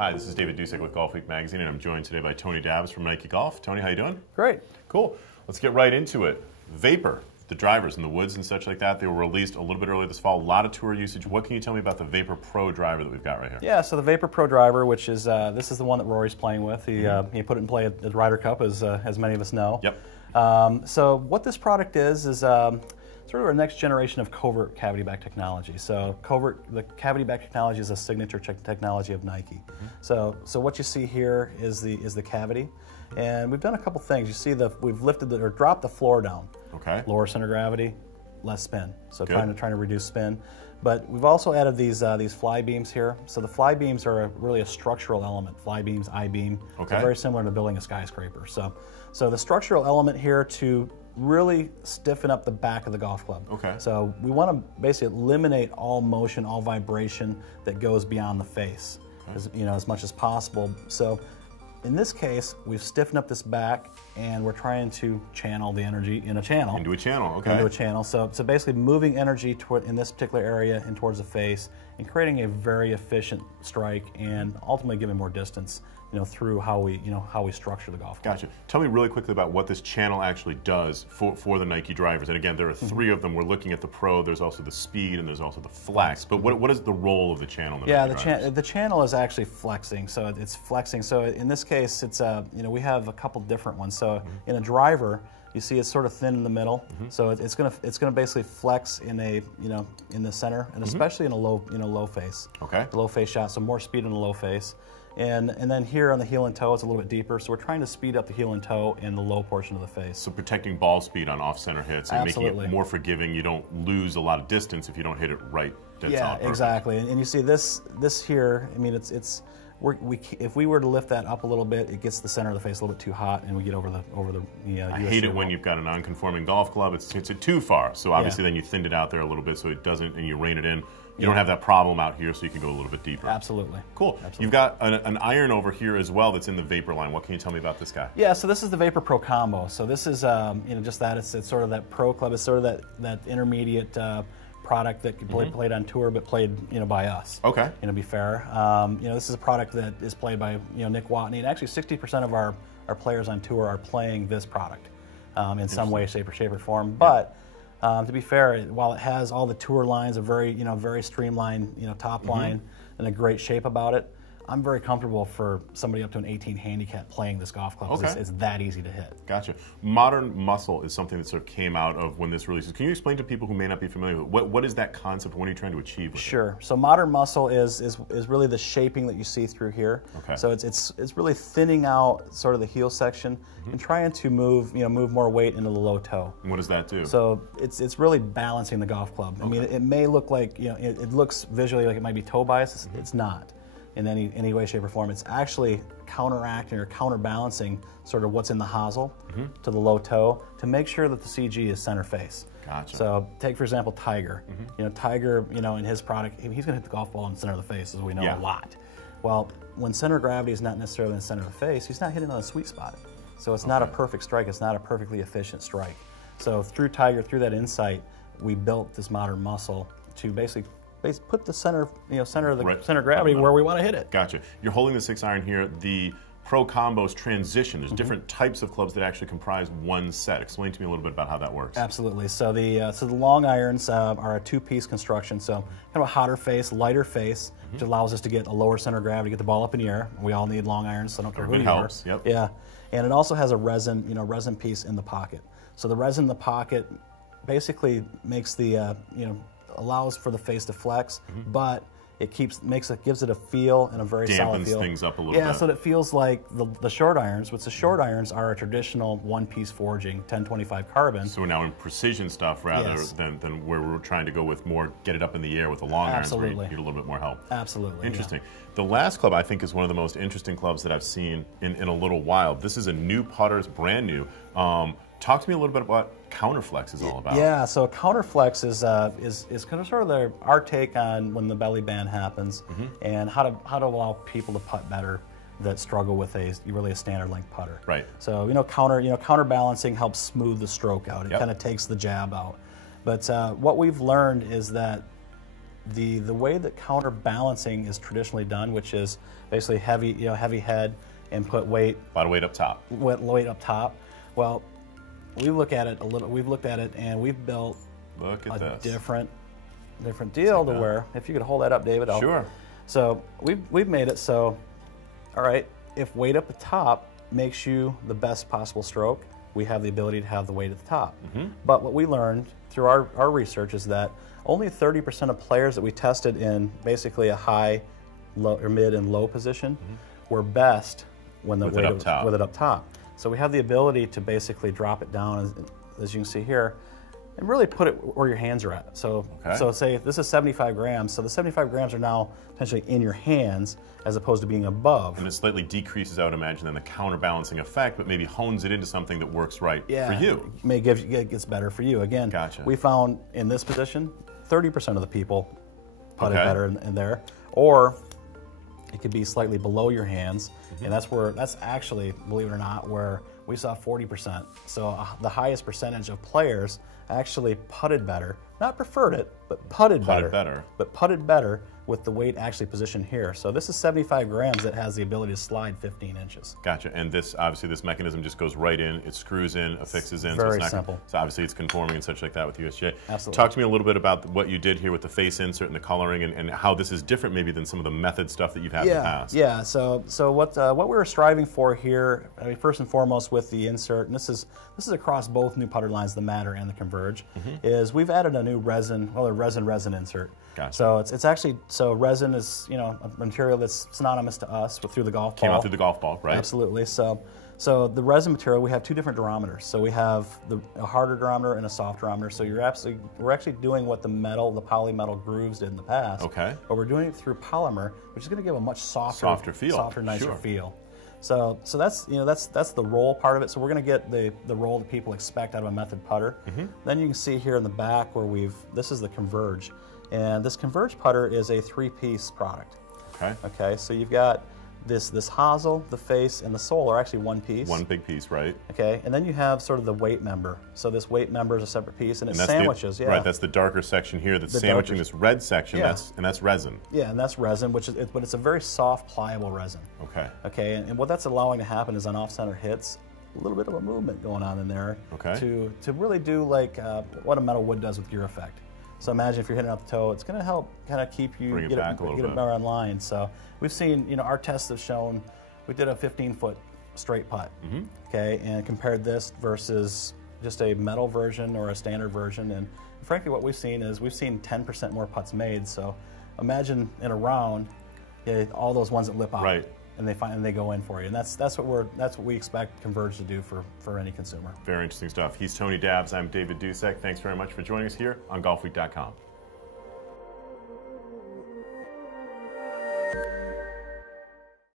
Hi, this is David Dusek with Golfweek magazine, and I'm joined today by Tony Dabbs from Nike Golf. Tony, how you doing? Great. Cool. Let's get right into it. Vapor, the drivers in the woods and such like that, they were released a little bit earlier this fall. A lot of tour usage. What can you tell me about the Vapor Pro driver that we've got right here? Yeah, so the Vapor Pro driver, which is this is the one that Rory's playing with. He put it in play at the Ryder Cup, as many of us know. Yep. So what this product is sort of our next generation of covert cavity back technology. So the cavity back technology is a signature technology of Nike. So what you see here is the cavity, and we've done a couple things. You see we've lifted or dropped the floor down. Okay. Lower center of gravity, less spin. So Good. trying to reduce spin. But we've also added these fly beams here. So the fly beams are really a structural element. Fly beams, I-beam. Okay. So very similar to building a skyscraper. So the structural element here to really stiffen up the back of the golf club. Okay. So we want to basically eliminate all motion, all vibration that goes beyond the face, as much as possible. So in this case, we've stiffened up this back, and we're trying to channel the energy in a channel. Into a channel, okay. Into a channel. So basically moving energy in this particular area and towards the face, and creating a very efficient strike, and ultimately giving more distance, through how we structure the golf club. Gotcha. Tell me really quickly about what this channel actually does for the Nike drivers. And again, there are three of them. We're looking at the Pro. There's also the Speed, and there's also the Flex. But what is the role of the channel? The channel is actually flexing. So it's flexing. So in this case, it's we have a couple different ones. So in a driver, you see it's sort of thin in the middle. So it's gonna basically flex in the center, and especially in a low face. Okay. The low face shot. So more speed in the low face. And then here on the heel and toe, it's a little bit deeper, so we're trying to speed up the heel and toe in the low portion of the face. So protecting ball speed on off-center hits and making it more forgiving. You don't lose a lot of distance if you don't hit it right. Yeah, exactly. And you see this here. I mean, if we were to lift that up a little bit, it gets the center of the face a little bit too hot, and we get over the I hate it when you've got a non-conforming golf club. It's too far. So obviously then you thinned it out there a little bit so it doesn't, and you rein it in. You don't have that problem out here, so you can go a little bit deeper. Absolutely. Cool. Absolutely. You've got an iron over here as well that's in the Vapor line. What can you tell me about this guy? Yeah, so this is the Vapor Pro Combo. So this is just that. It's sort of that Pro Club. It's sort of that intermediate product that played on tour, but played by us. Okay. To be fair, this is a product that is played by Nick Watney, and actually 60% of our players on tour are playing this product in some way, shape, or form. But to be fair, while it has all the tour lines, a very streamlined top line, and a great shape about it, I'm very comfortable for somebody up to an 18 handicap playing this golf club. Okay. It's that easy to hit. Gotcha. Modern muscle is something that sort of came out of when this releases. Can you explain to people who may not be familiar with it, what is that concept? What are you trying to achieve with it? Sure. So modern muscle is really the shaping that you see through here. Okay. So it's really thinning out sort of the heel section and trying to move more weight into the low toe. And what does that do? So it's really balancing the golf club. I mean, it may look like it looks visually like it might be toe bias. It's not in any way, shape, or form. It's actually counteracting or counterbalancing sort of what's in the hosel to the low toe to make sure that the CG is center face. Gotcha. So take, for example, Tiger. Tiger, in his product, he's going to hit the golf ball in the center of the face, as we know, a lot. Well, when center of gravity is not necessarily in the center of the face, he's not hitting on a sweet spot. So it's not a perfect strike. It's not a perfectly efficient strike. So through Tiger, through that insight, we built this modern muscle to basically put the center of gravity where we want to hit it. Gotcha. You're holding the 6-iron here. The Pro Combos transition. There's different types of clubs that actually comprise one set. Explain to me a little bit about how that works. Absolutely. So the long irons are a two-piece construction. So kind of a hotter face, lighter face, which allows us to get a lower center of gravity, get the ball up in the air. We all need long irons, so I don't care who you are. Yep. Yeah. And it also has a resin piece in the pocket. So the resin in the pocket basically makes the allows for the face to flex, but it gives it a feel and a very solid feel. Dampens things up a little bit. Yeah, so that it feels like the short irons, which the short irons are a traditional one-piece forging, 1025 carbon. So we're now in precision stuff rather than where we're trying to go with more, get it up in the air with the long irons where you need a little bit more help. Absolutely. Interesting. Yeah. The last club I think is one of the most interesting clubs that I've seen in a little while. This is a new putter, it's brand new. Talk to me a little bit about what Counterflex is all about. Yeah, so Counterflex is kind of sort of our take on when the belly band happens and how to allow people to putt better that struggle with a standard length putter. Right. So counterbalancing helps smooth the stroke out. It kind of takes the jab out. But what we've learned is that the way that counterbalancing is traditionally done, which is basically heavy head and put weight. A lot of weight up top. Weight up top. Well, we look at it a little. We've looked at it and we've built a different deal to where, if you could hold that up, David. Sure. So we've made it so, all right, if weight up the top makes you the best possible stroke, we have the ability to have the weight at the top. But what we learned through our research is that only 30% of players that we tested in basically a high, low, or mid and low position were best when the weight with it up top. So we have the ability to basically drop it down, as you can see here, and really put it where your hands are at. So, so say this is 75 grams, so the 75 grams are now potentially in your hands as opposed to being above. And it slightly decreases, I would imagine, than the counterbalancing effect, but maybe hones it into something that works right for you. It gets better for you. Again, we found in this position, 30% of the people putted better in there, or it could be slightly below your hands, and that's actually, believe it or not, where we saw 40%. So the highest percentage of players actually putted better, not preferred it, but putted better. But putted better with the weight actually positioned here. So this is 75 grams that has the ability to slide 15 inches. Gotcha. And this, obviously, this mechanism just goes right in, it screws in, affixes in. Very so it's not, simple. So obviously it's conforming and such like that with USGA. Absolutely. Talk to me a little bit about what you did here with the face insert and the coloring, and how this is different maybe than some of the method stuff that you've had in the past. Yeah, so what we were striving for here, I mean, first and foremost with the insert, and this is across both new putter lines, the Matter and the Converge, is we've added a new resin, a resin insert. Gotcha. So it's actually, so resin is, you know, a material that's synonymous to us through the golf ball. Came out through the golf ball, right? Absolutely. So the resin material, we have two different durometers. So we have a harder durometer and a soft durometer. So we're actually doing what the polymetal grooves did in the past. Okay. But we're doing it through polymer, which is going to give a much softer feel, nicer feel. So that's that's the roll part of it. So we're going to get the roll that people expect out of a method putter. Then you can see here in the back where this is the Converge, and this Converge putter is a 3-piece product. Okay. So you've got this hosel, the face, and the sole are actually one piece. One big piece, right? Okay, and then you have sort of the weight member. So this weight member is a separate piece, and it sandwiches. Right, that's the darker section here that's sandwiching this red section. And that's resin. Yeah, and that's resin, but it's a very soft, pliable resin. Okay, and what that's allowing to happen is on off-center hits, a little bit of a movement going on in there. To really do like what a metal wood does with gear effect. So imagine if you're hitting up the toe, it's going to help kind of keep you get it better on line. So we've seen, you know, our tests have shown we did a 15-foot straight putt, okay, and compared this versus just a metal version or a standard version, and frankly, what we've seen is 10% more putts made. So imagine in a round, all those ones that lip out. And they go in for you, and that's what we expect Converge to do for any consumer. Very interesting stuff. He's Tony Dabbs. I'm David Dusek. Thanks very much for joining us here on Golfweek.com.